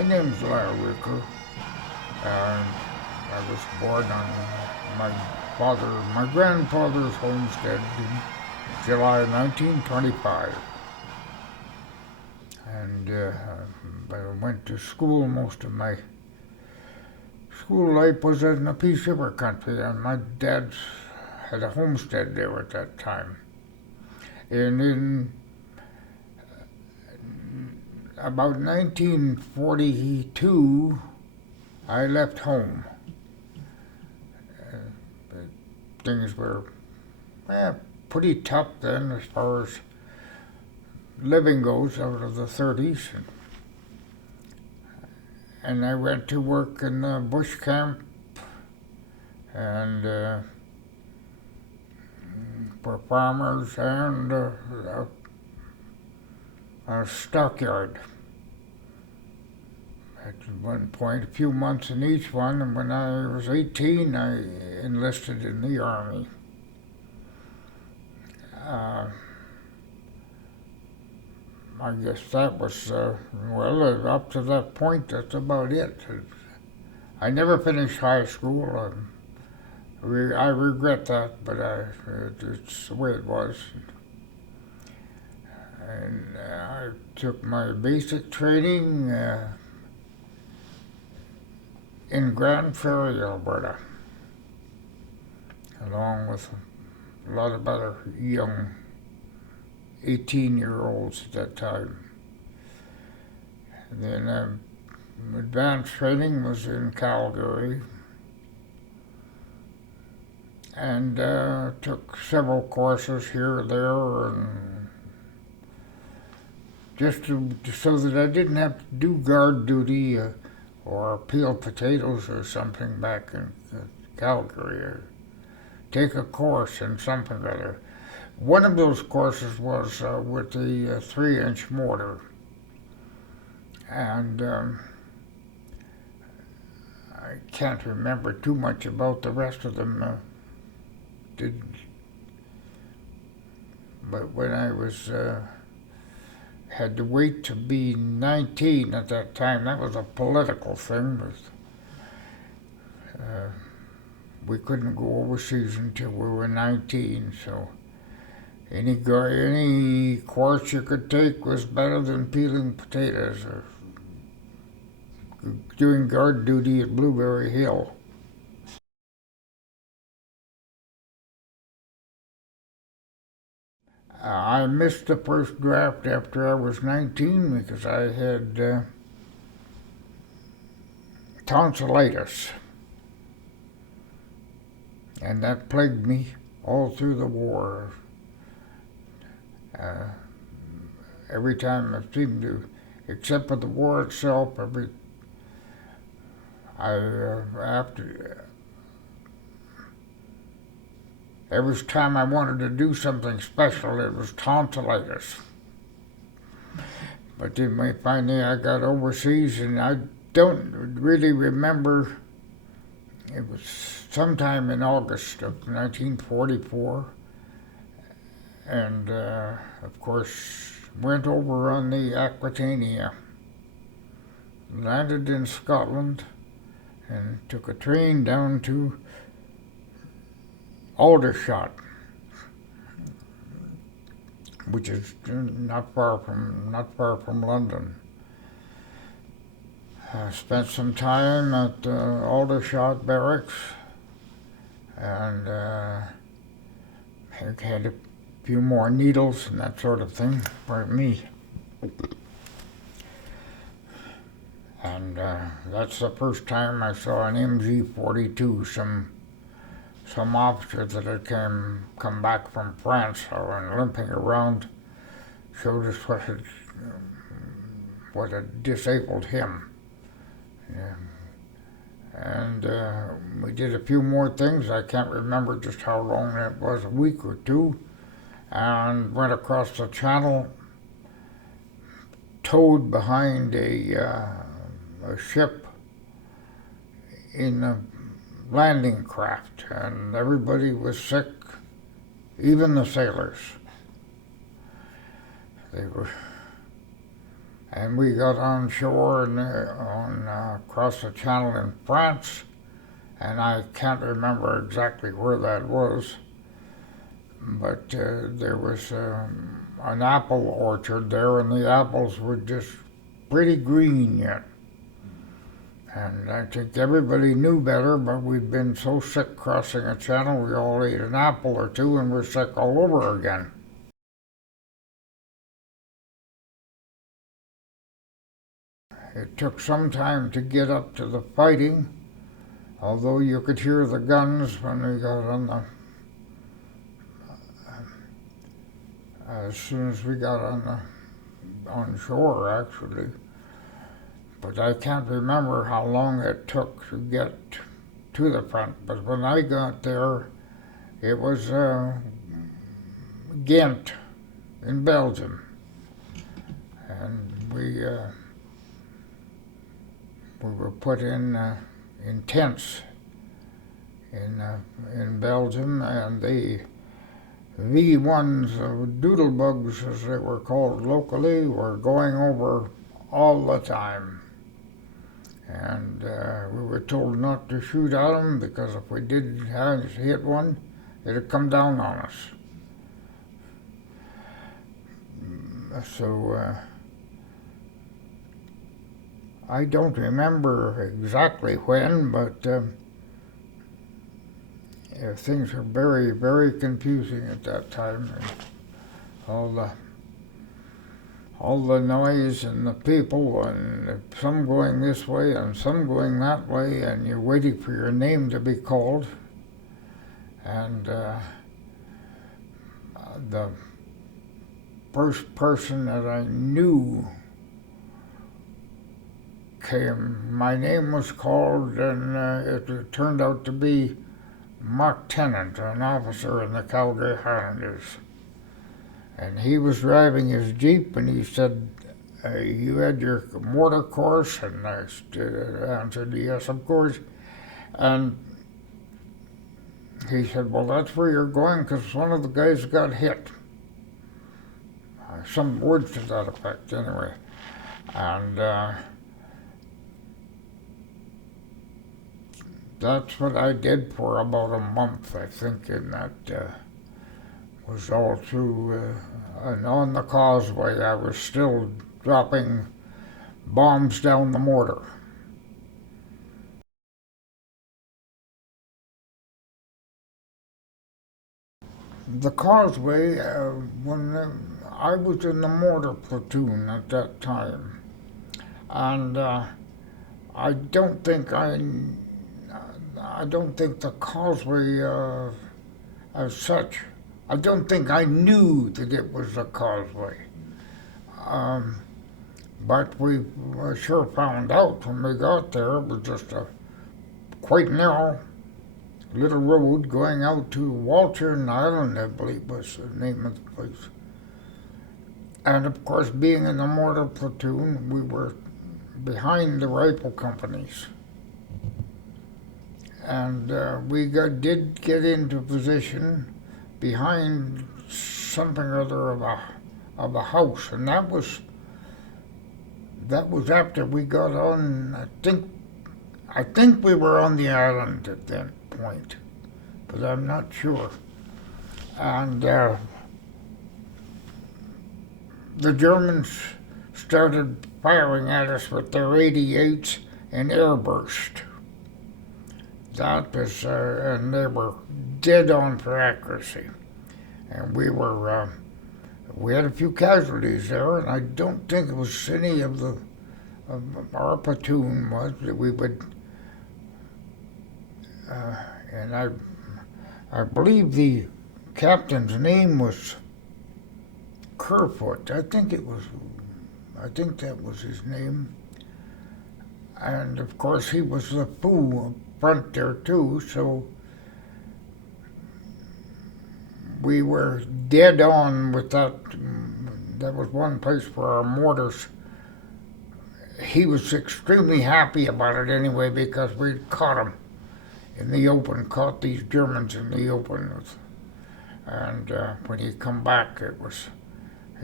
My name's Lyle Ricker, and I was born on my grandfather's homestead in July 1925. And I went to school. Most of my school life was in the Peace River country, and my dad had a homestead there at that time. And in about 1942, I left home. Things were pretty tough then as far as living goes out of the 30s. And I went to work in the bush camp and for farmers and a stockyard. At one point, a few months in each one, and when I was 18, I enlisted in the Army. I guess that was, up to that point, that's about it. I never finished high school. I regret that, but it's the way it was. And I took my basic training in Grand Prairie, Alberta, along with a lot of other young 18-year-olds at that time. And then advanced training was in Calgary, and took several courses here or there, and just so that I didn't have to do guard duty or peel potatoes or something back in Calgary, or take a course in something or other. One of those courses was with the 3-inch mortar, and I can't remember too much about the rest of them. But when I was had to wait to be 19 at that time, that was a political thing. We couldn't go overseas until we were 19, so any course you could take was better than peeling potatoes or doing guard duty at Blueberry Hill. I missed the first draft after I was 19 because I had tonsillitis, and that plagued me all through the war. Every time I seemed to, except for the war itself, every time I wanted to do something special, it was tonsillitis. But then finally I got overseas, and I don't really remember. It was sometime in August of 1944. And, of course, went over on the Aquitania, landed in Scotland, and took a train down to Aldershot, which is not far from London. I spent some time at Aldershot barracks, and had a few more needles and that sort of thing for me. And that's the first time I saw an MG42, some officer that had come back from France and limping around, showed us what had disabled him. Yeah. And we did a few more things. I can't remember just how long it was, a week or two, and went across the channel, towed behind a ship in a landing craft, and everybody was sick, even the sailors. and we got on shore across the channel in France, and I can't remember exactly where that was, but there was an apple orchard there, and the apples were just pretty green yet. And I think everybody knew better, but we'd been so sick crossing a channel, we all ate an apple or two and were sick all over again. It took some time to get up to the fighting, although you could hear the guns when we got as soon as we got on shore, actually. But I can't remember how long it took to get to the front. But when I got there, it was Ghent in Belgium, and we were put in tents in Belgium, and the V1s, doodlebugs as they were called locally, were going over all the time. And we were told not to shoot at them, because if we did hit one, it'd come down on us. So I don't remember exactly when, but things were very, very confusing at that time. And all the noise and the people, and some going this way and some going that way, and you're waiting for your name to be called. And the first person that I knew came, my name was called, and it turned out to be Mark Tennant, an officer in the Calgary Highlanders. And he was driving his Jeep, and he said, you had your mortar course? And I answered, yes, of course. And he said, well, that's where you're going, because one of the guys got hit. Some words to that effect, anyway. And that's what I did for about a month, I think, in that was all through, and on the causeway I was still dropping bombs down the mortar. The causeway, when I was in the mortar platoon at that time, and I don't think the causeway as such, I don't think I knew that it was a causeway. But we sure found out when we got there. It was just a quite narrow little road going out to Walcheren Island, I believe was the name of the place. And of course, being in the mortar platoon, we were behind the rifle companies. And we did get into position behind something or other of a house, and that was after we got on. I think we were on the island at that point, but I'm not sure. And the Germans started firing at us with their 88s and airburst. That was, and they were dead on for accuracy. And we had a few casualties there, and I don't think it was any of our platoon was that we would, and I believe the captain's name was Kerfoot. I think that was his name. And of course he was the foo front there too, so we were dead on with that. That was one place where our mortars, he was extremely happy about it anyway, because we'd caught him in the open, caught these Germans in the open. And when he come back,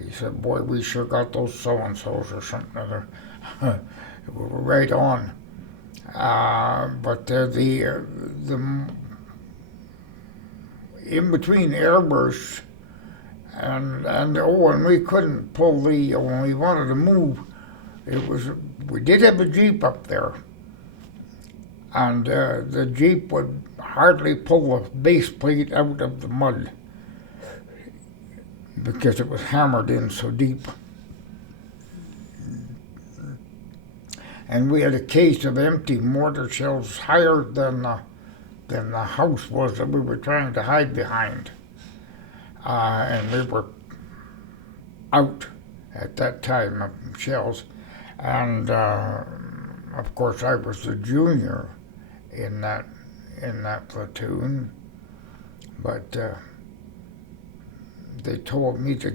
He said, boy, we sure got those so-and-sos or something other. We were right on. But the in between airbursts and we couldn't pull when we wanted to move, we did have a Jeep up there, and the Jeep would hardly pull the base plate out of the mud because it was hammered in so deep. And we had a case of empty mortar shells higher than the house was that we were trying to hide behind. And we were out at that time of shells. And of course I was the junior in that platoon. But they told me to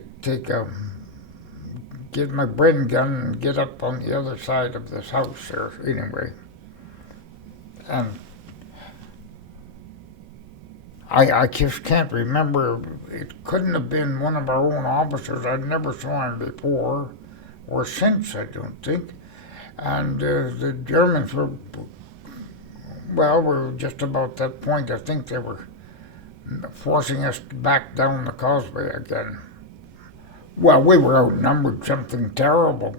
get my Bren gun and get up on the other side of this house there anyway. And I just can't remember. It couldn't have been one of our own officers. I'd never saw him before or since, I don't think. And the Germans were just about that point. I think they were forcing us back down the causeway again. Well, we were outnumbered something terrible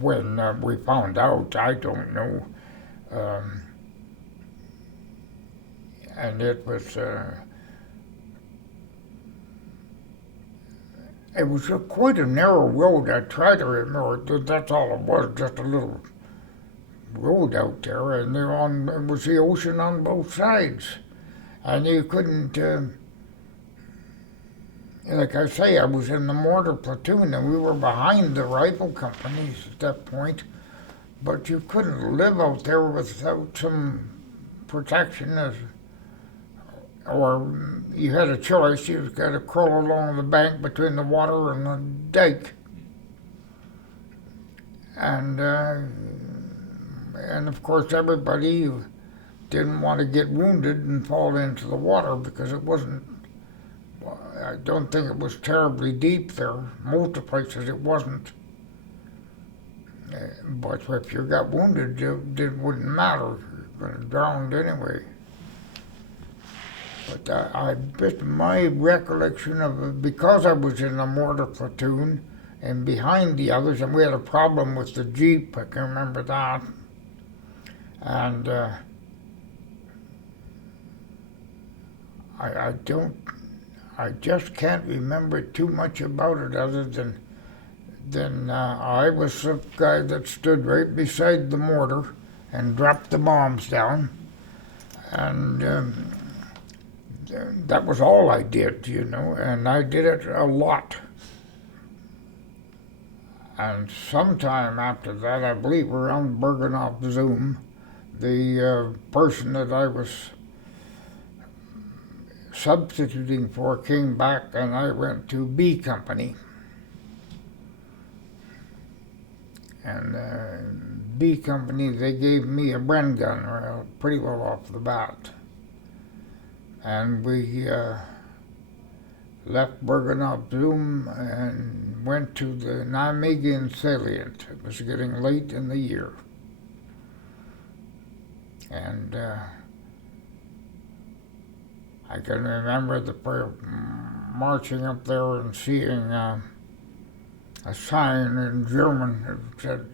when we found out. I don't know. And it was quite a narrow road. I try to remember. That's all it was, just a little road out there, and it was the ocean on both sides. And you couldn't, like I say, I was in the mortar platoon, and we were behind the rifle companies at that point, but you couldn't live out there without some protection, or you had a choice. You got to crawl along the bank between the water and the dike. And of course everybody didn't want to get wounded and fall into the water because it wasn't, I don't think it was terribly deep there. Most of the places it wasn't. But if you got wounded, it wouldn't matter. You were going to drown anyway. But my recollection of it, because I was in a mortar platoon and behind the others, and we had a problem with the Jeep, I can remember that. And I just can't remember too much about it other than I was the guy that stood right beside the mortar and dropped the bombs down. And that was all I did, and I did it a lot. And sometime after that, I believe around Bergen Zoom, the person that I was substituting for came back, and I went to B Company. And B Company, they gave me a Bren gun pretty well off the bat. And we left Bergen Zoom and went to the Nijmegen salient. It was getting late in the year. And I can remember marching up there and seeing a sign in German that said,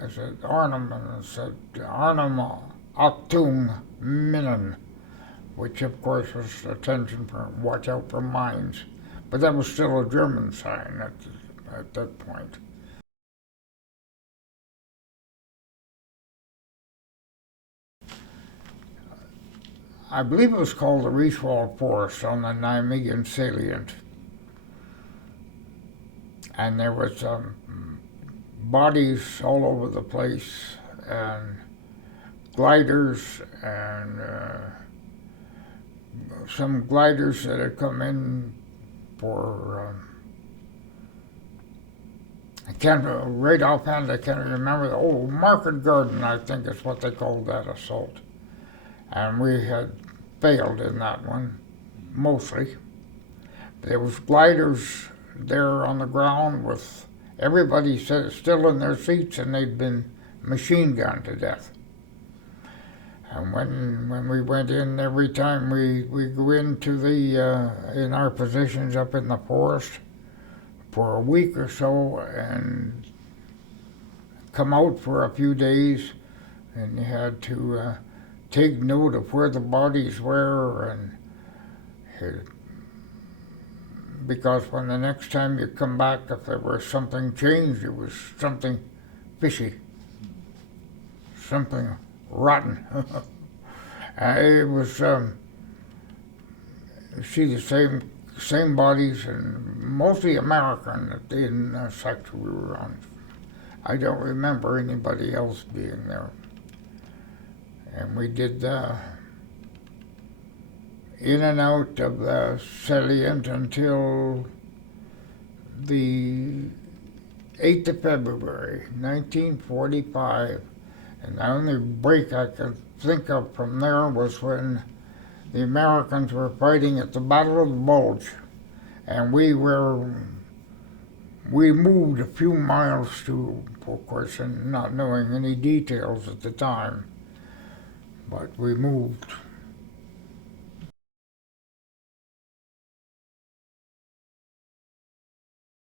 as an ornament, it said, Arnhem Achtung Minen, which of course was attention for watch out for mines. But that was still a German sign at that point. I believe it was called the Reichswald Forest on the Nijmegen salient. And there was bodies all over the place, and gliders, and some gliders that had come in for, right offhand, I can't remember, Market Garden, I think is what they called that assault. And we had failed in that one, mostly. There was gliders there on the ground with everybody still in their seats, and they'd been machine gunned to death. And when we went in, every time we go into in our positions up in the forest for a week or so and come out for a few days, and you had to take note of where the bodies were, and because when the next time you come back, if there was something changed, it was something fishy, something rotten. It was see the same bodies, and mostly American in the sector we were on. I don't remember anybody else being there. And we did in and out of the salient until the 8th of February, 1945. And the only break I could think of from there was when the Americans were fighting at the Battle of the Bulge. And we moved a few miles to, of course, and not knowing any details at the time, but we moved.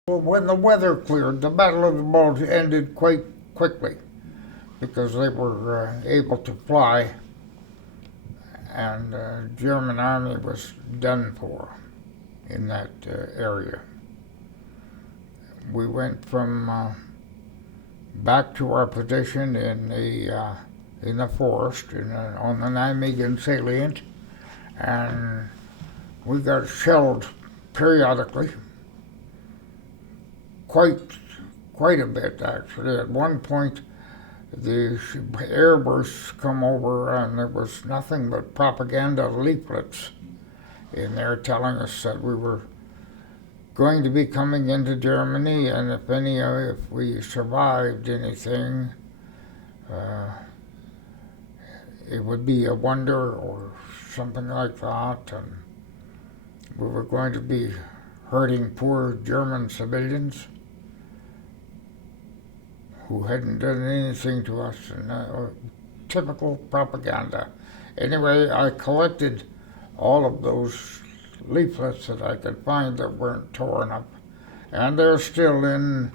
Well, when the weather cleared, the Battle of the Bulge ended quite quickly because they were able to fly, and the German army was done for in that area. We went from back to our position in the forest on the Nijmegen salient, and we got shelled periodically, quite a bit actually. At one point, the airbursts come over, and there was nothing but propaganda leaflets in there telling us that we were going to be coming into Germany, and if we survived anything, it would be a wonder or something like that, and we were going to be hurting poor German civilians who hadn't done anything to us, and typical propaganda. Anyway, I collected all of those leaflets that I could find that weren't torn up, and they're still in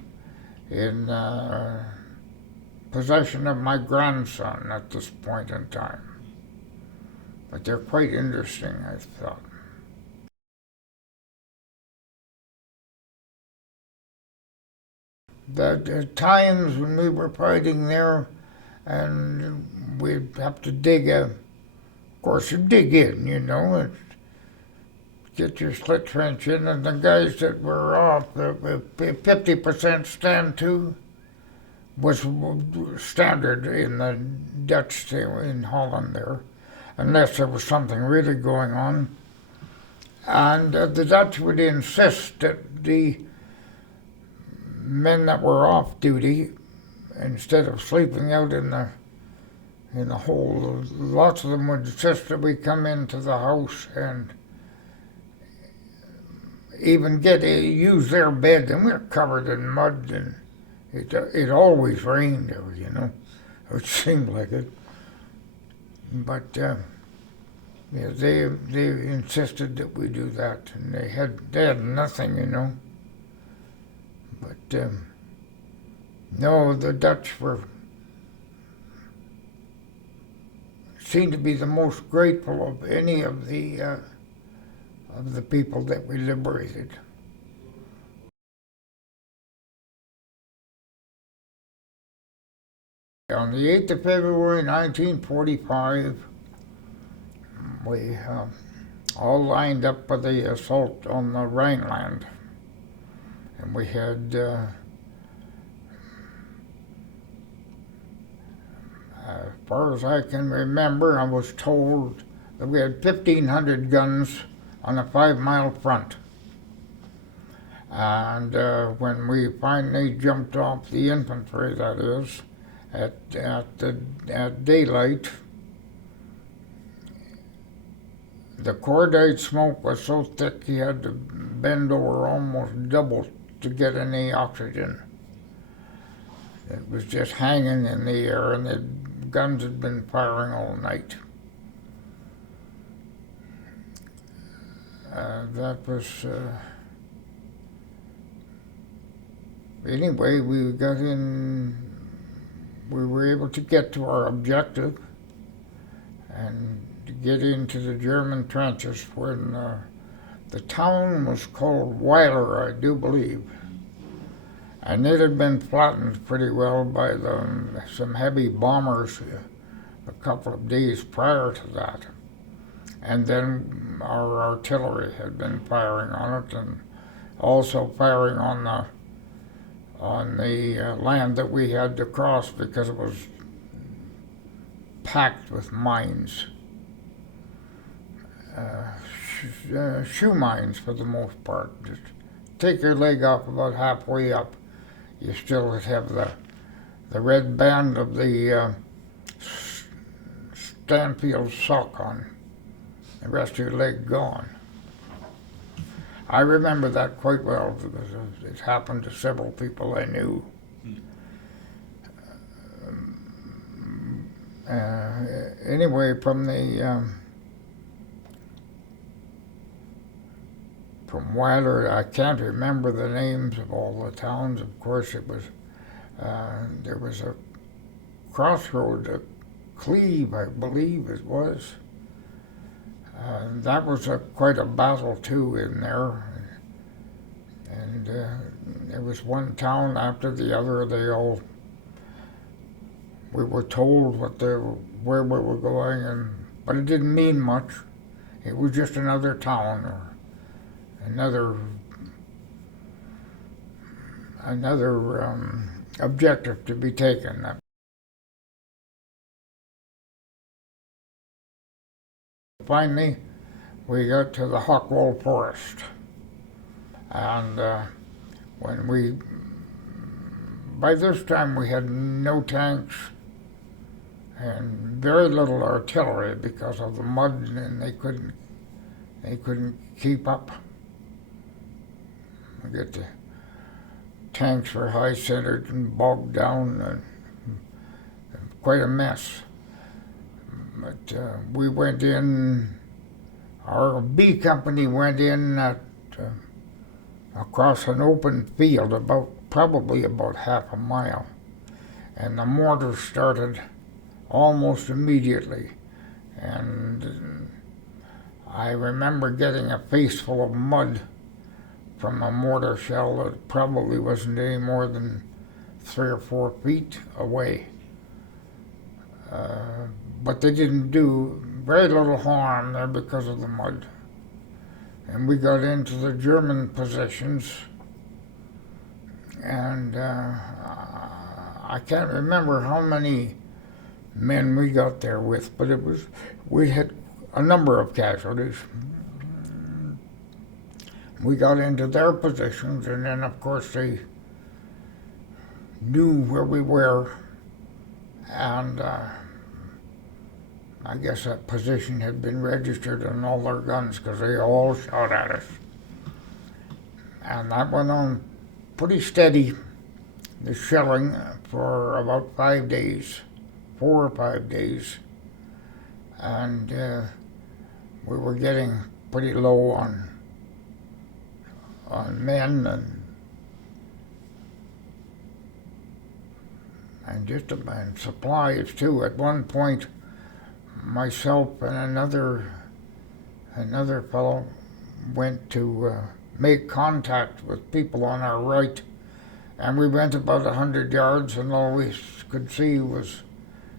possession of my grandson at this point in time. But they're quite interesting, I thought. The times when we were fighting there, and we'd have to dig in, get your slit trench in, and the guys that were off, the 50% stand to was standard in the Dutch, in Holland there, unless there was something really going on. And the Dutch would insist that the men that were off duty, instead of sleeping out in the hole, lots of them would insist that we come into the house and even use their bed, and we're covered in mud, and it always rained there, It seemed like it. But they insisted that we do that, and they had nothing, But no, the Dutch seemed to be the most grateful of any of the people that we liberated. On the 8th of February, 1945, we all lined up for the assault on the Rhineland. And we had, as far as I can remember, I was told that we had 1,500 guns on a 5-mile front. And when we finally jumped off the infantry, that is, at daylight, the cordite smoke was so thick you had to bend over almost double to get any oxygen. It was just hanging in the air, and the guns had been firing all night. That was... Anyway, we got in... We were able to get to our objective and to get into the German trenches when the town was called Weiler, I do believe. And it had been flattened pretty well by some heavy bombers a couple of days prior to that. And then our artillery had been firing on it, and also firing on the land that we had to cross because it was packed with mines. Shoe mines for the most part. Just take your leg off about halfway up, you still would have the red band of the Stanfield sock on, the rest of your leg gone. I remember that quite well because it happened to several people I knew. Anyway, from Weiler, I can't remember the names of all the towns. Of course, it was there was a crossroad at Cleve, I believe it was. That was quite a battle too in there, and there was one town after the other. We were told where we were going, but it didn't mean much. It was just another town or another objective to be taken. Finally, we got to the Hochwald forest, and by this time we had no tanks and very little artillery because of the mud, and they couldn't keep up. The tanks were high-centered and bogged down, and quite a mess. But we went in, our B company went in across an open field probably about half a mile, and the mortar started almost immediately. And I remember getting a face full of mud from a mortar shell that probably wasn't any more than 3 or 4 feet away. But they didn't do very little harm there because of the mud. And we got into the German positions, and I can't remember how many men we got there with, but we had a number of casualties. We got into their positions, and then of course they knew where we were, and I guess that position had been registered on all their guns because they all shot at us. And that went on pretty steady, the shelling, for about 5 days, 4 or 5 days. And we were getting pretty low on men and supplies too. At one point, myself and another fellow went to make contact with people on our right, and we went about 100 yards, and all we could see was,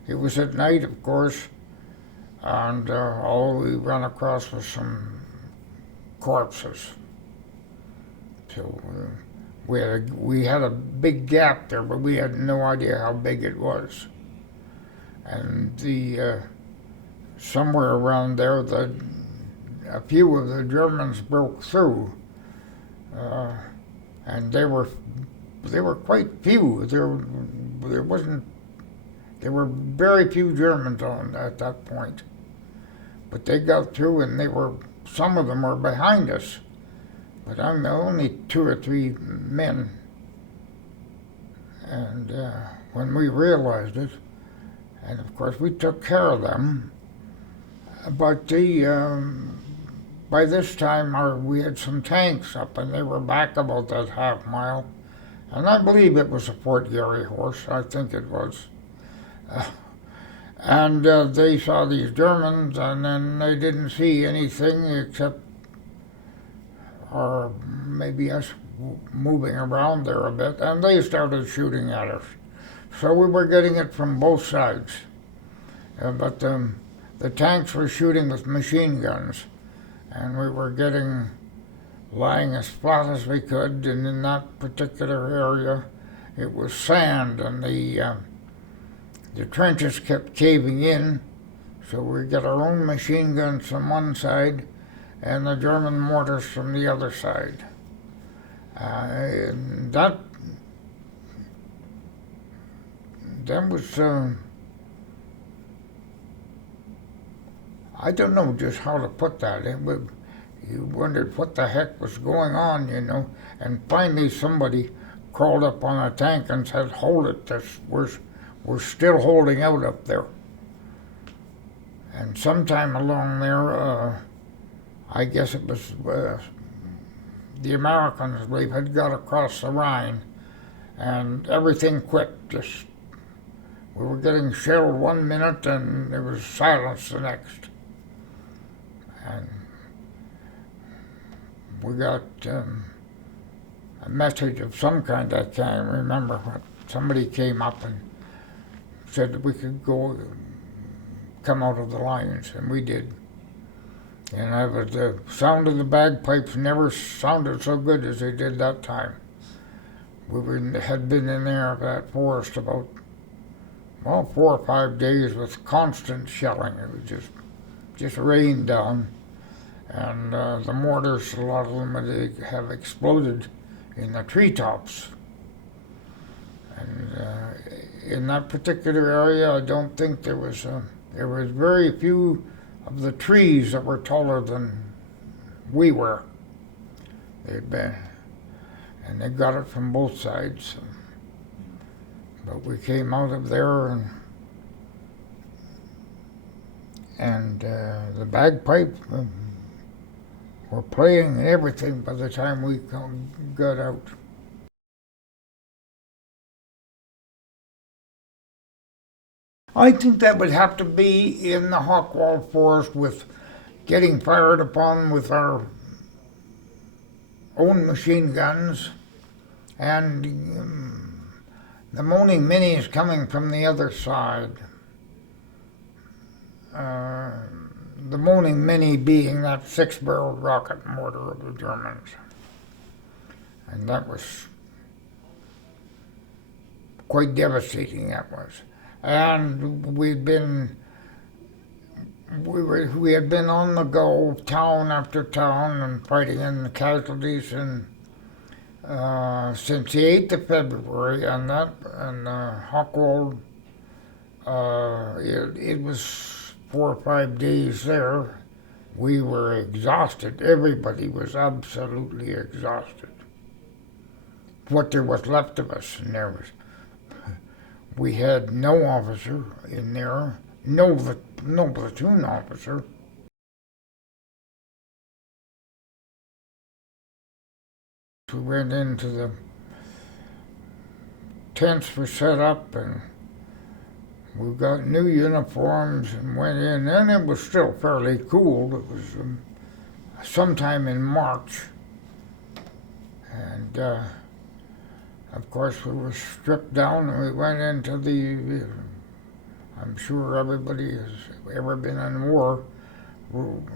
it was at night, of course, and all we ran across was some corpses. So we had a big gap there, but we had no idea how big it was. And somewhere around there, a few of the Germans broke through, and they were quite few. There were very few Germans on at that point, but they got through, and some of them were behind us, but I'm only 2 or 3 men. And when we realized it, and of course we took care of them, but by this time we had some tanks up, and they were back about that half mile, and I believe it was a Fort Garry horse. I think it was. And they saw these Germans, and then they didn't see anything except, or maybe us moving around there a bit, and they started shooting at us. So we were getting it from both sides. But the tanks were shooting with machine guns, and we were lying as flat as we could, and in that particular area it was sand, and the trenches kept caving in, so we got our own machine guns from one side and the German mortars from the other side. That was, I don't know just how to put that. You wondered what the heck was going on, and finally somebody crawled up on a tank and said, "Hold it, we're still holding out up there." And sometime along there, I guess it was the Americans, we had got across the Rhine, and everything quit. We were getting shelled 1 minute, and there was silence the next. And we got a message of some kind. I can't remember what. Somebody came up and said that we could come out of the lines, and we did. And the sound of the bagpipes never sounded so good as they did that time. Had been in there, that forest, about 4 or 5 days with constant shelling. It was just rained down, and the mortars, a lot of them have exploded in the treetops. And in that particular area, I don't think there was very few of the trees that were taller than we were. And they got it from both sides. But we came out of there, and the bagpipes were playing and everything by the time we got out. I think that would have to be in the Hochwald forest, with getting fired upon with our own machine guns, and the moaning minis coming from the other side. The moaning mini being that 6-barreled rocket mortar of the Germans. And that was quite devastating, that was. And we had been on the go, town after town, and fighting in the casualties, and since the 8th of February, and Hochwald, it was 4 or 5 days there. We were exhausted. Everybody was absolutely exhausted. What there was left of us, and we had no officer in there, no platoon officer. We went into the tents were set up, and we got new uniforms and went in, and it was still fairly cool. It was sometime in March, and of course we were stripped down, and we went into I'm sure everybody has ever been in war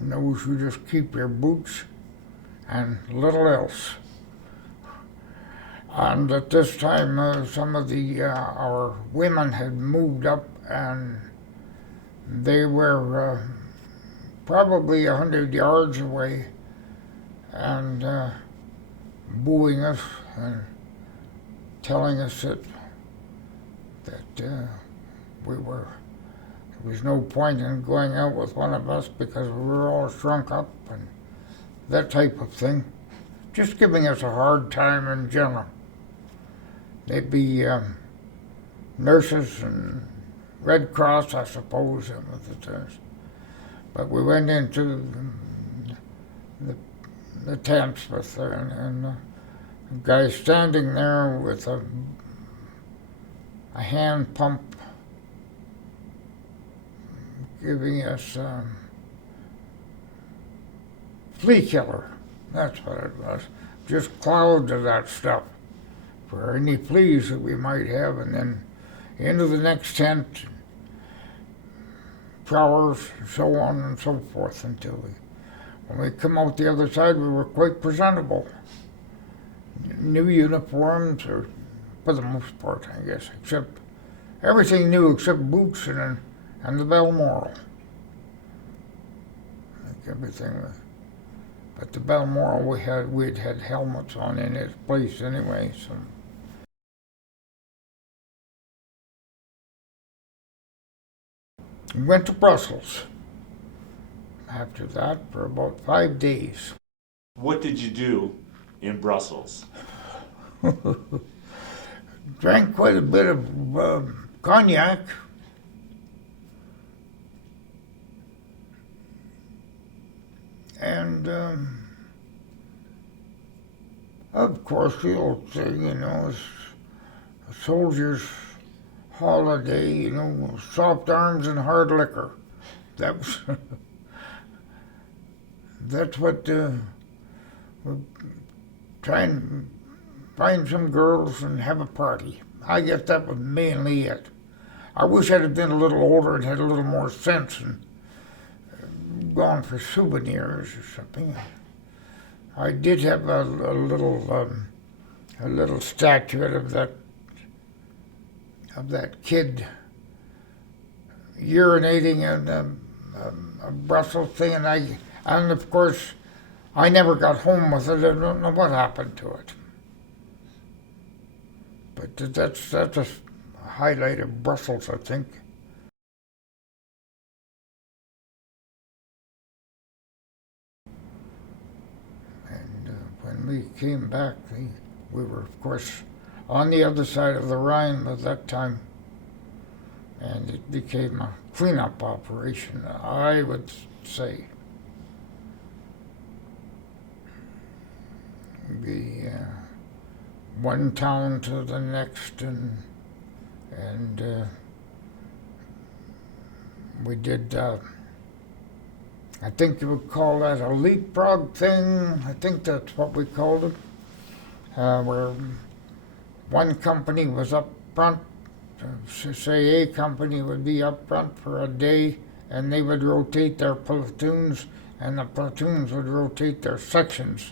knows you just keep your boots and little else. And at this time, some of our women had moved up, and they were probably 100 yards away, and booing us and telling us that there was no point in going out with one of us because we were all shrunk up and that type of thing. just giving us a hard time in general. They'd be nurses and Red Cross, I suppose, some of the times. But we went into the tents with and a guy standing there with a hand pump giving us flea killer. That's what it was. Just clouds of that stuff for any fleas that we might have, and then into the next tent, flowers, so on and so forth until when we come out the other side, we were quite presentable. New uniforms, or for the most part, I guess, except everything new except boots and the Balmoral. Like everything. But the Balmoral, we'd had helmets on in its place anyway, so. We went to Brussels after that for about 5 days. What did you do in Brussels? Drank quite a bit of cognac. And of course, the old thing, it's a soldier's holiday, soft arms and hard liquor. That was that's what we try and find some girls and have a party. I guess that was mainly it. I wish I'd have been a little older and had a little more sense and gone for souvenirs or something. I did have a little statuette of that kid urinating in a Brussels thing, and of course I never got home with it. I don't know what happened to it. But that's a highlight of Brussels, I think. When we came back, we were, of course, on the other side of the Rhine at that time, and it became a cleanup operation, I would say. One town to the next, and we did. I think you would call that a leapfrog thing. I think that's what we called it. Where one company was up front, say a company would be up front for a day, and they would rotate their platoons, and the platoons would rotate their sections,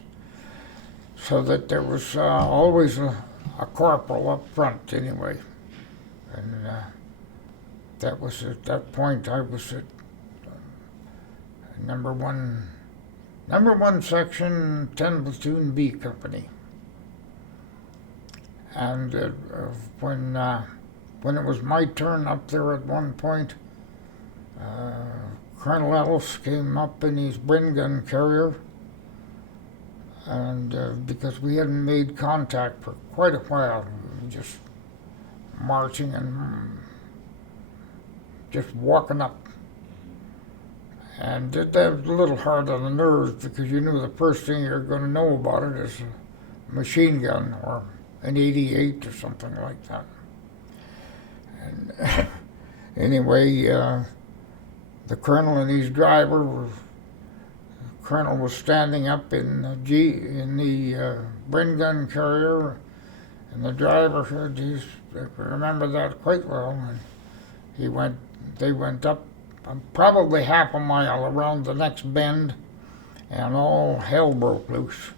so that there was always a corporal up front anyway. And that was at that point I was at number one section, 10 platoon B company. And when it was my turn up there at one point, Colonel Ellis came up in his Bren gun carrier, and because we hadn't made contact for quite a while, just marching and just walking up. And that was a little hard on the nerves, because you knew the first thing you're going to know about it is a machine gun or an 88 or something like that. And anyway, the colonel and his driver the colonel was standing up in the Bren gun carrier, and the driver said, I remember that quite well, and they went up probably half a mile around the next bend, and all hell broke loose.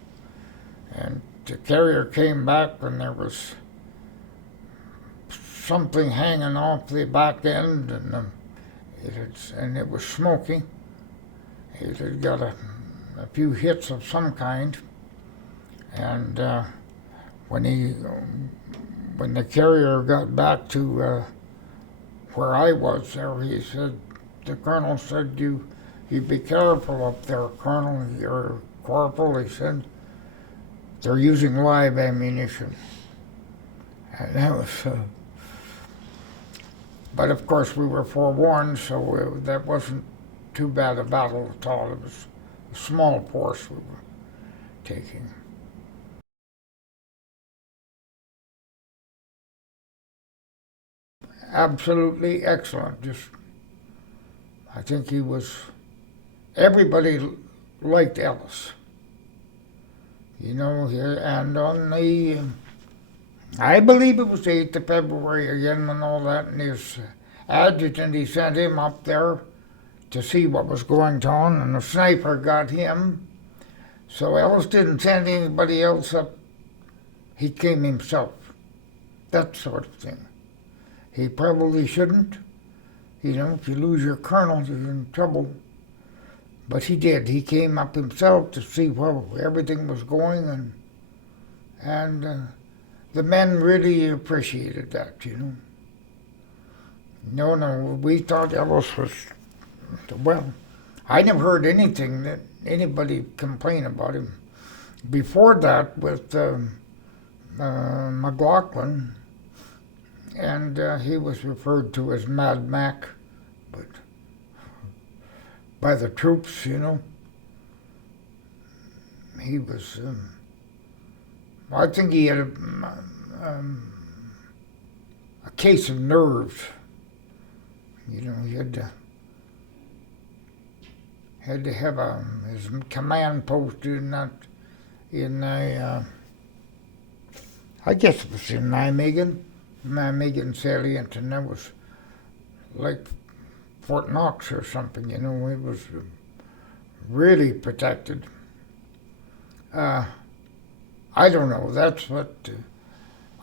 And the carrier came back when there was something hanging off the back end, and it was smoking. It had got a few hits of some kind, and when the carrier got back to where I was there, the colonel said, you be careful up there, Colonel, you're corporal, he said. they're using live ammunition. And that was, but of course we were forewarned, so that wasn't too bad a battle at all. It was a small force we were taking. Absolutely excellent. Just, I think he was, everybody liked Ellis. You know, here, and on the, I believe it was the 8th of February again and all that, and his adjutant, he sent him up there to see what was going on, and the sniper got him. So Ellis didn't send anybody else up. He came himself. That sort of thing. He probably shouldn't. You know, if you lose your colonel, you're in trouble. But he did. He came up himself to see where everything was going, and the men really appreciated that, you know. No, we thought Ellis was, well, I never heard anything that anybody complain about him. Before that, with McLaughlin, and he was referred to as Mad Mac, but by the troops, you know. He was, I think he had a case of nerves. You know, he had to have his command post in a, I guess it was in Nijmegen salient, and that was like Fort Knox or something, you know. It was really protected. I don't know, that's what,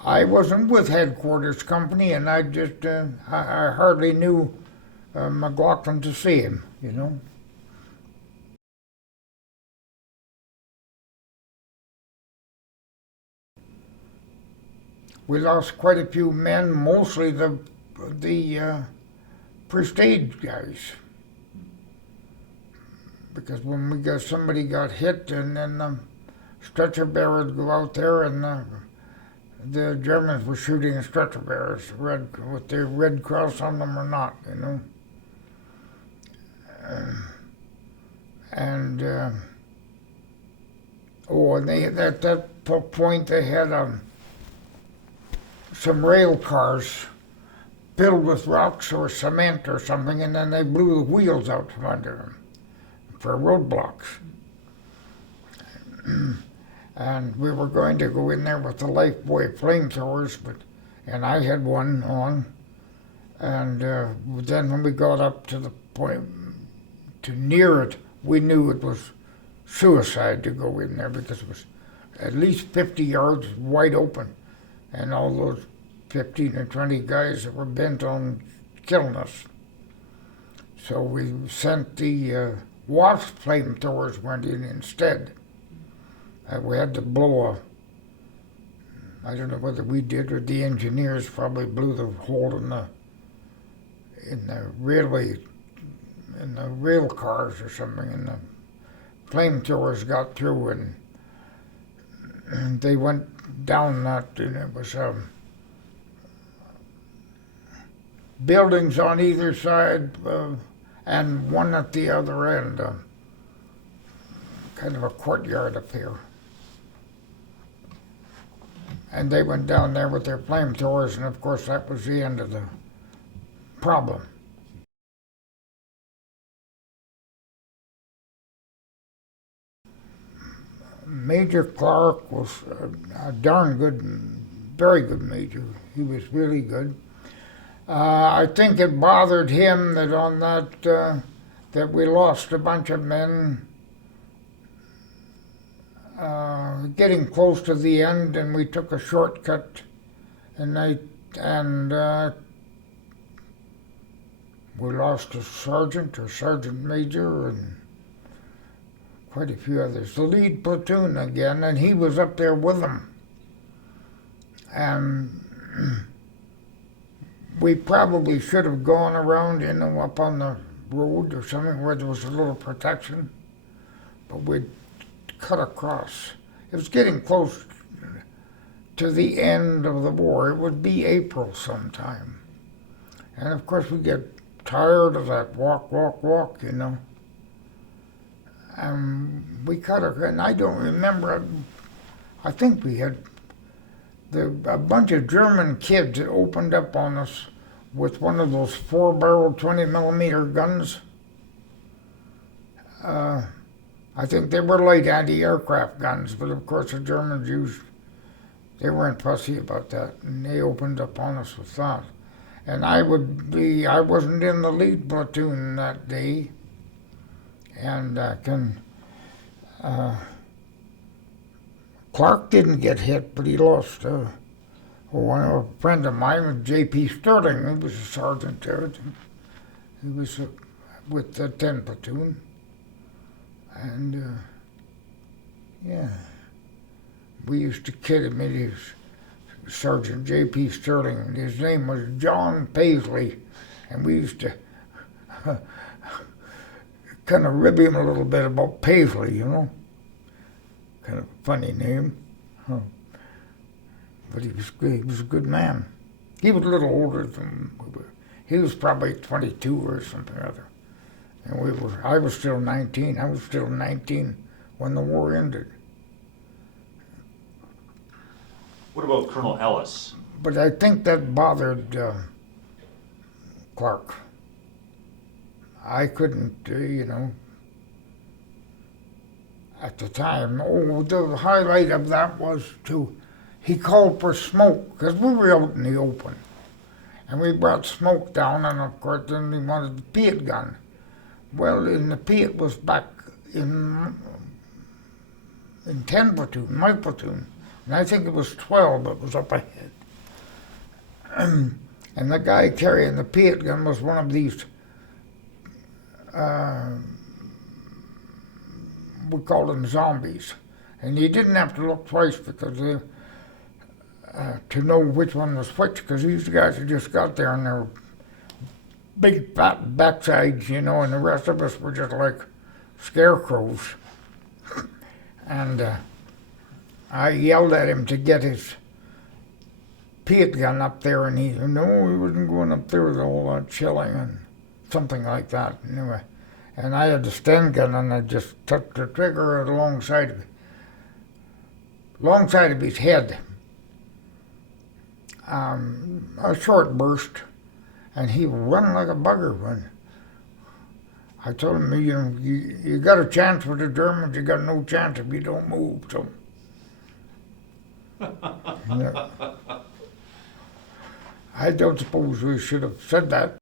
I wasn't with headquarters company, and I just, I hardly knew McLaughlin to see him, you know. We lost quite a few men, mostly the first aid guys. Because when somebody got hit, and then the stretcher bearers go out there, and the Germans were shooting stretcher bearers, with their Red Cross on them or not, you know. And they, at that point they had some rail cars filled with rocks or cement or something, and then they blew the wheels out from under them for roadblocks. And we were going to go in there with the Lifebuoy flamethrowers, and I had one on. And then when we got up to the point, to near it, we knew it was suicide to go in there, because it was at least 50 yards wide open, and all those 15 or 20 guys that were bent on killing us. So we sent the wasp flamethrowers went in instead. We had to blow I don't know whether we did or the engineers probably blew the hole in the rail cars or something, and the flamethrowers got through, and they went down that, and it was buildings on either side, and one at the other end, kind of a courtyard up here. And they went down there with their flamethrowers, and of course that was the end of the problem. Major Clark was a darn good, very good major. He was really good. I think it bothered him that on that we lost a bunch of men getting close to the end, and we took a shortcut, and we lost a sergeant or sergeant major and quite a few others. The lead platoon again, and he was up there with them. And we probably should have gone around, you know, up on the road or something where there was a little protection, but we cut across. it was getting close to the end of the war. It would be April sometime. And of course we get tired of that walk, you know. And we cut a, and I don't remember, I think we had a bunch of German kids that opened up on us with one of those 4-barrel 20mm guns. I think they were light anti-aircraft guns, but of course the Germans they weren't fussy about that, and they opened up on us with that. And I wasn't in the lead platoon that day, and Clark didn't get hit, but he lost a friend of mine, J.P. Sterling. He was a sergeant there. He was with the 10 platoon. And, yeah, we used to kid him. He was Sergeant J.P. Sterling, and his name was John Paisley. And we used to kind of rib him a little bit about Paisley, you know. Kind of funny name. Huh. But he was a good man. He was a little older than we were. He was probably 22 or something or other. And I was still 19. I was still 19 when the war ended. What about Colonel Ellis? But I think that bothered Clark. I couldn't, you know, at the time. Oh, the highlight of that was he called for smoke, because we were out in the open. And we brought smoke down, and of course then he wanted the Piet gun. Well, the Piet was back in 10 platoon, my platoon. And I think it was 12, it was up ahead. And the guy carrying the Piet gun was one of these, we called them zombies. And you didn't have to look twice because to know which one was which, because these guys had just got there and they were big fat backsides, you know, and the rest of us were just like scarecrows. And I yelled at him to get his Piet gun up there, and he said, no, he wasn't going up there with all that shelling and something like that. Anyway, and I had the Sten gun, and I just touched the trigger alongside of his head. A short burst, and he run like a bugger. When I told him, you know, you got a chance with the Germans, you got no chance if you don't move. So, yeah. I don't suppose we should have said that.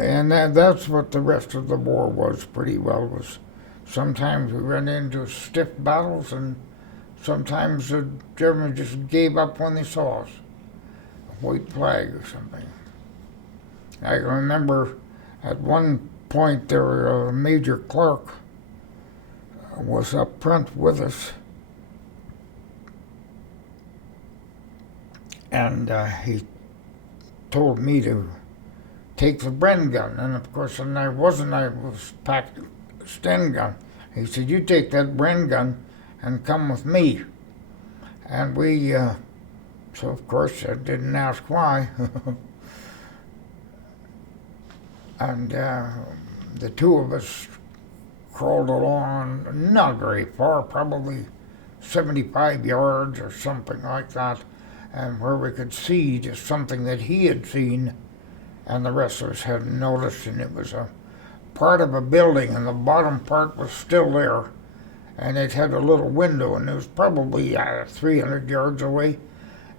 And that's what the rest of the war was pretty well. Was sometimes we ran into stiff battles, and sometimes the Germans just gave up when they saw us. A white flag or something. I can remember at one point there, Major Clark was up front with us. And he told me to take the Bren gun. And of course, and I was packed a Sten gun. He said, you take that Bren gun and come with me. And we, so of course I didn't ask why. And the two of us crawled along, not very far, probably 75 yards or something like that, and where we could see just something that he had seen and the rest of us hadn't noticed, and it was a part of a building, and the bottom part was still there, and it had a little window, and it was probably 300 yards away.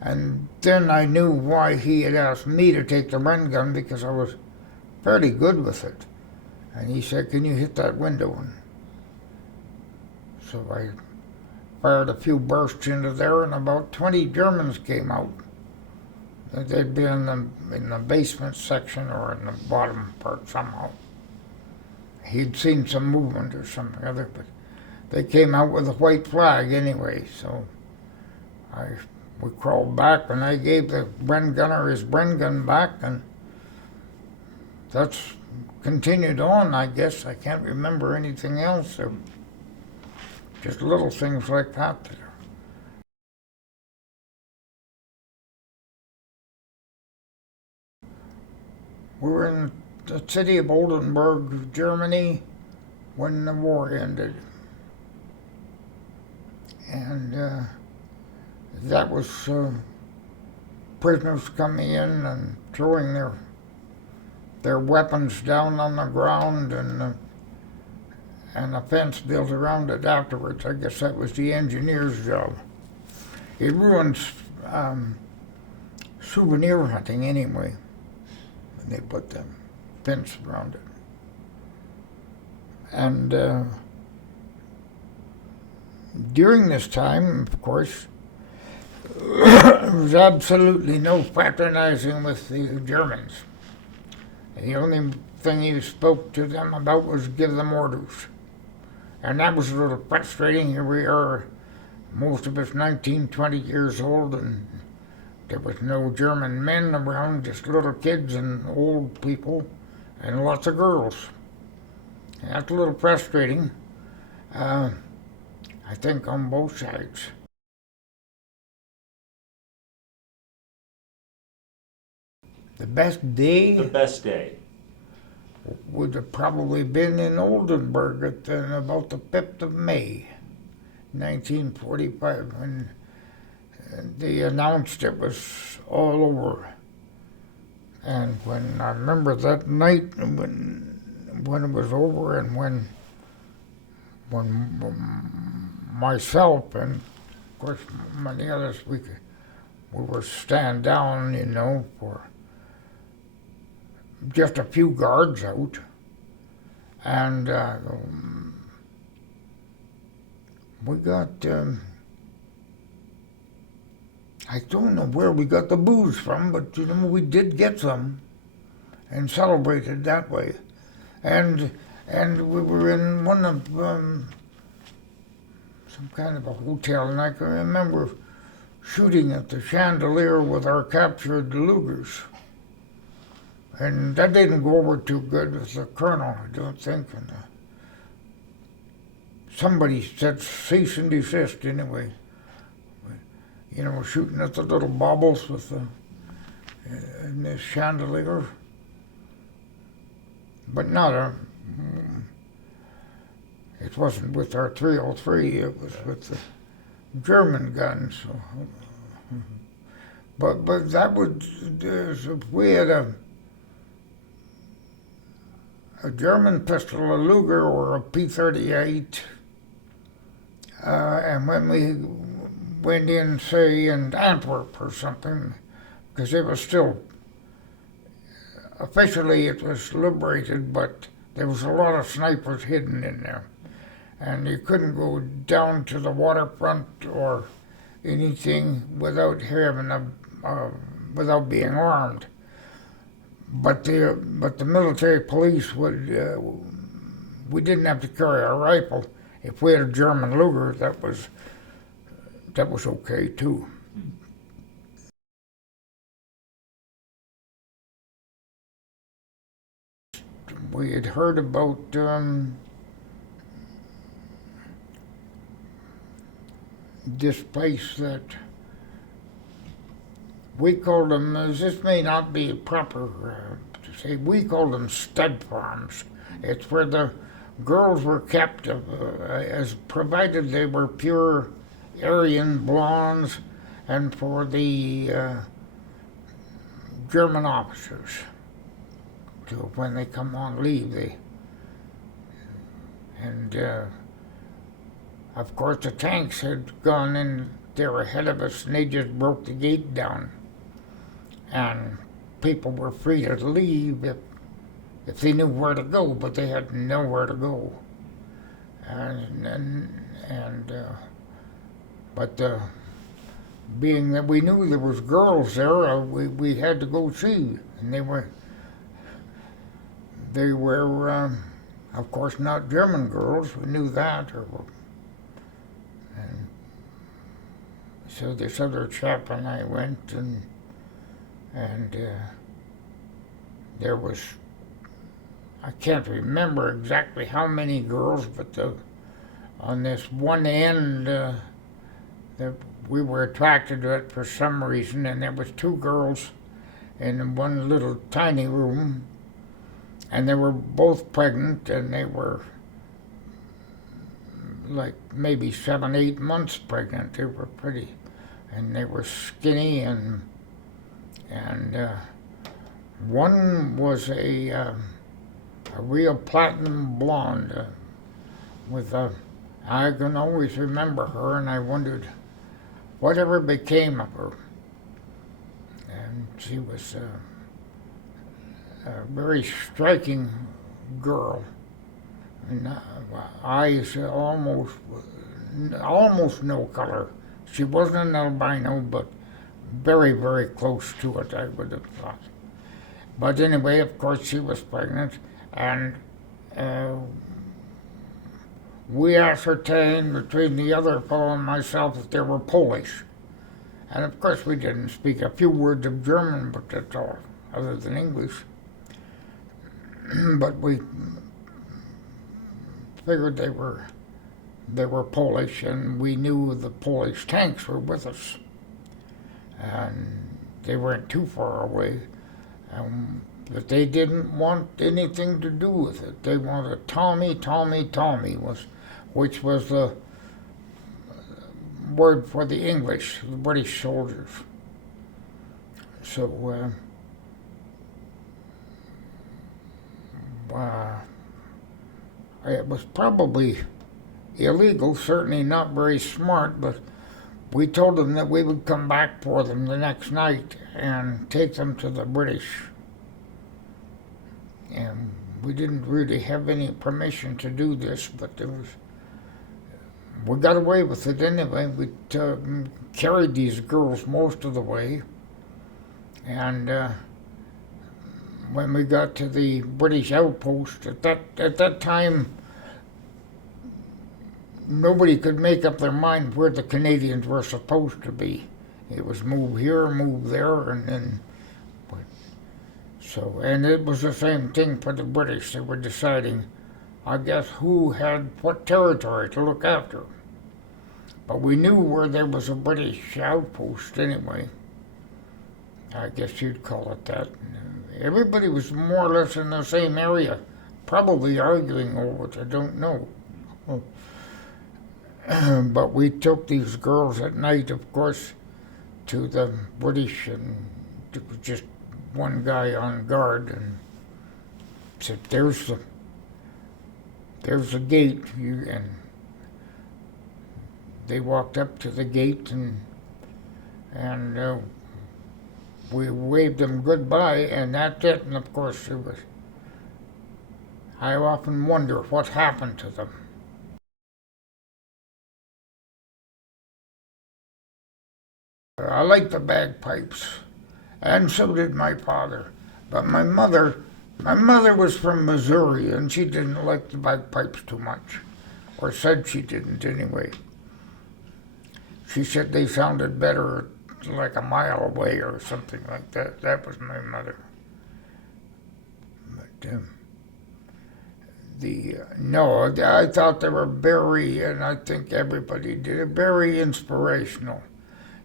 And then I knew why he had asked me to take the Bren gun, because I was fairly good with it. And he said, can you hit that window? And so I fired a few bursts into there, and about 20 Germans came out. They'd been in the basement section or in the bottom part somehow. He'd seen some movement or something other, but they came out with a white flag anyway. So we crawled back, and I gave the Bren gunner his Bren gun back, and that's continued on, I guess. I can't remember anything else. Just little things like that. We were in the city of Oldenburg, Germany, when the war ended. And that was prisoners coming in and throwing their weapons down on the ground, and a fence built around it afterwards. I guess that was the engineer's job. It ruins souvenir hunting anyway, when they put the fence around it. And during this time, of course, there was absolutely no fraternizing with the Germans. The only thing you spoke to them about was give them orders. And that was a little frustrating. Here we are, most of us 19, 20 years old, and there was no German men around, just little kids and old people, and lots of girls. And that's a little frustrating, I think, on both sides. The best day? The best day. Would have probably been in Oldenburg at about the 5th of May, 1945, when they announced it was all over. And when I remember that night when it was over, and when myself and of course many others, we were stand down, you know, for just a few guards out, and we got, I don't know where we got the booze from, but you know, we did get some and celebrated that way. And we were in one of some kind of a hotel, and I can remember shooting at the chandelier with our captured Lugers. And that didn't go over too good with the colonel, I don't think. And somebody said cease and desist anyway. You know, shooting at the little baubles with in this chandelier. But not it wasn't with our 303, it was with the German guns. So. But that was, we had a German pistol, a Luger or a P38, and when we went in, say, in Antwerp or something, because it was still, officially it was liberated, but there was a lot of snipers hidden in there, and you couldn't go down to the waterfront or anything without having without being armed. But the military police would, we didn't have to carry a rifle. If we had a German Luger, that was okay too. We had heard about this place that we called them, this may not be proper to say, we called them stud farms. It's where the girls were kept as provided they were pure Aryan blondes, and for the German officers. So when they come on leave, of course the tanks had gone in there ahead of us, and they just broke the gate down. And people were free to leave if they knew where to go, but they had nowhere to go. But being that we knew there was girls there, we had to go see, and they were of course not German girls. We knew that, and so this other chap and I went, and there was I can't remember exactly how many girls, but on this one end, we were attracted to it for some reason, and there was 2 girls in one little tiny room, and they were both pregnant, and they were like maybe 7, 8 months pregnant. They were pretty, and they were skinny, and one was a real platinum blonde with a. I can always remember her, and I wondered whatever became of her. And she was a very striking girl, and eyes almost no color. She wasn't an albino, but very, very close to it, I would have thought. But anyway, of course, she was pregnant, and we ascertained between the other fellow and myself that they were Polish. And of course, we didn't speak a few words of German, but that's all, other than English. But we figured they were Polish, and we knew the Polish tanks were with us. And they weren't too far away. But they didn't want anything to do with it. They wanted Tommy, Tommy, Tommy, which was the word for the English, the British soldiers. So it was probably illegal, certainly not very smart, but we told them that we would come back for them the next night and take them to the British. And we didn't really have any permission to do this, but we got away with it anyway. We carried these girls most of the way, and when we got to the British outpost, at that time, nobody could make up their mind where the Canadians were supposed to be. It was move here, move there, and then. So, and it was the same thing for the British. They were deciding, I guess, who had what territory to look after. But we knew where there was a British outpost anyway. I guess you'd call it that. Everybody was more or less in the same area, probably arguing over it, I don't know. But we took these girls at night, of course, to the British, and it was just one guy on guard, and said, there's the gate, and they walked up to the gate, and we waved them goodbye, and that's it. And of course, I often wonder what happened to them. I liked the bagpipes, and so did my father. But my mother was from Missouri, and she didn't like the bagpipes too much, or said she didn't anyway. She said they sounded better like a mile away or something like that. That was my mother. But no, I thought they were very, and I think everybody did, very inspirational.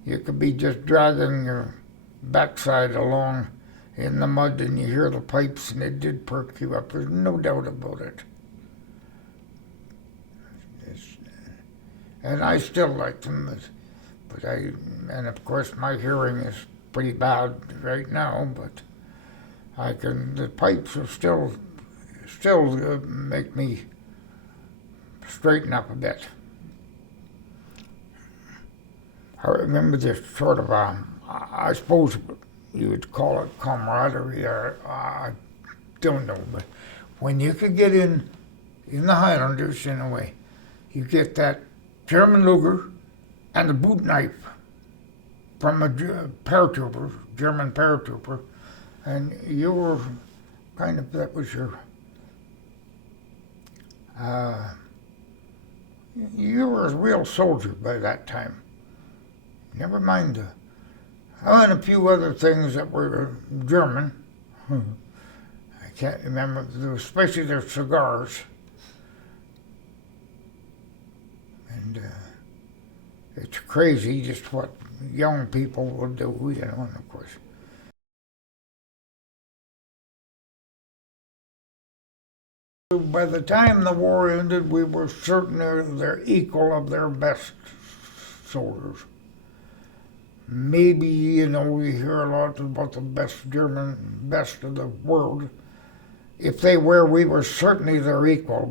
You could be just dragging your backside along in the mud, and you hear the pipes, and it did perk you up. There's no doubt about it. And I still like them, and of course my hearing is pretty bad right now, but the pipes will still make me straighten up a bit. I remember this sort of, I suppose you would call it camaraderie, or I don't know, but when you could get in the Highlanders, in a way, you get that German Luger and a boot knife from a paratrooper, German paratrooper, and you were kind of, that was your, you were a real soldier by that time. Never mind and a few other things that were German. I can't remember, especially their cigars. And it's crazy just what young people will do, you know, and of course. By the time the war ended, we were certain they're equal of their best soldiers. Maybe, you know, we hear a lot about the best German, best of the world. If they were, we were certainly their equal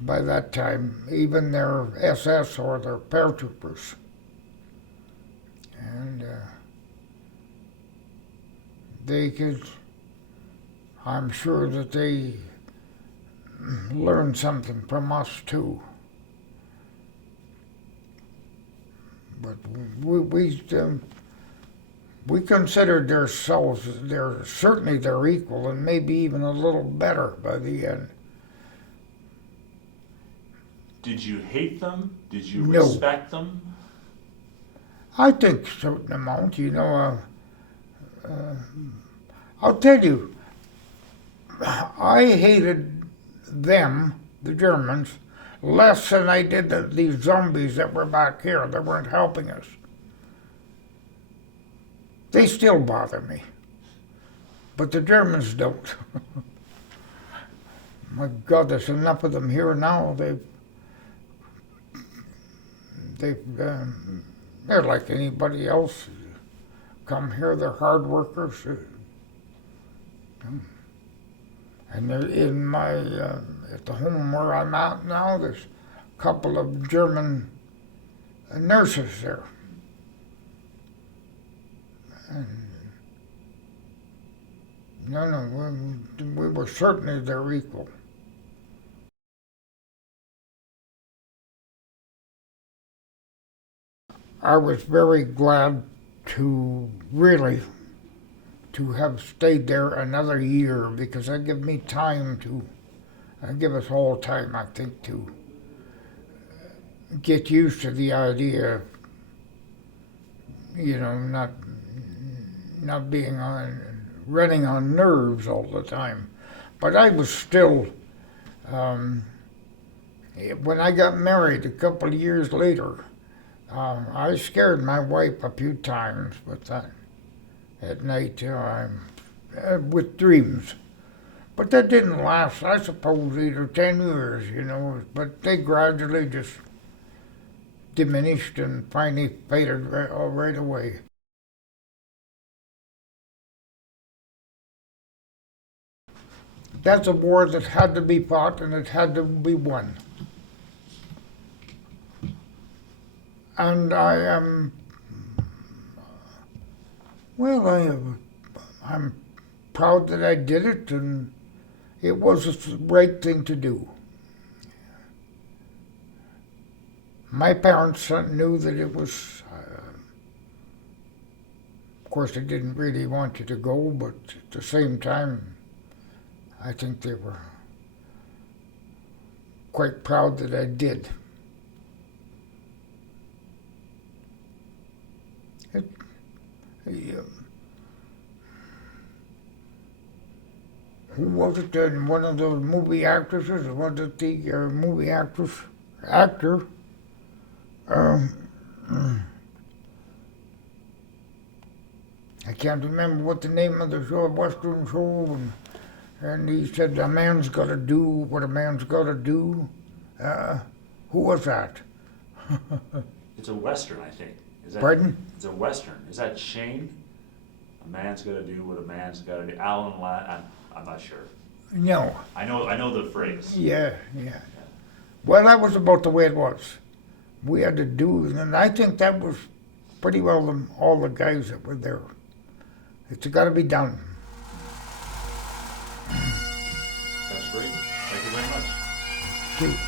by that time, even their SS or their paratroopers. And they could, I'm sure that they learned something from us too. But we considered ourselves, certainly their equal, and maybe even a little better by the end. Did you hate them? Did you No. respect them? I think a certain amount, you know. I'll tell you, I hated them, the Germans, less than I did these zombies that were back here that weren't helping us. They still bother me, but the Germans don't. My God, there's enough of them here now. They're like anybody else. Come here, they're hard workers. And they're in my, at the home where I'm at now, there's a couple of German nurses there. And no, we were certainly their equal. I was very glad to have stayed there another year, because that gave me time to, give us all time, I think, to get used to the idea, you know, not being running on nerves all the time. But I was still, when I got married a couple of years later, I scared my wife a few times with that at night, with dreams. But that didn't last, I suppose, 8 or 10 years, you know, but they gradually just diminished and finally faded right away. That's a war that had to be fought and it had to be won. And I am, I'm proud that I did it, and it was the right thing to do. My parents knew that it was, of course they didn't really want you to go, but at the same time, I think they were quite proud that I did. Who was it? One of those movie actresses? Was it the movie actor? I can't remember what the name of the show, Western show, and he said, "A man's got to do what a man's got to do." Who was that? It's a Western, I think. Is that, Pardon? It's a Western. Is that Shane? A man's got to do what a man's got to do. Alan I'm not sure. No. I know the phrase. Yeah. Well, that was about the way it was. We had to do, and I think that was pretty well all the guys that were there. It's got to be done. That's great. Thank you very much. Thank you.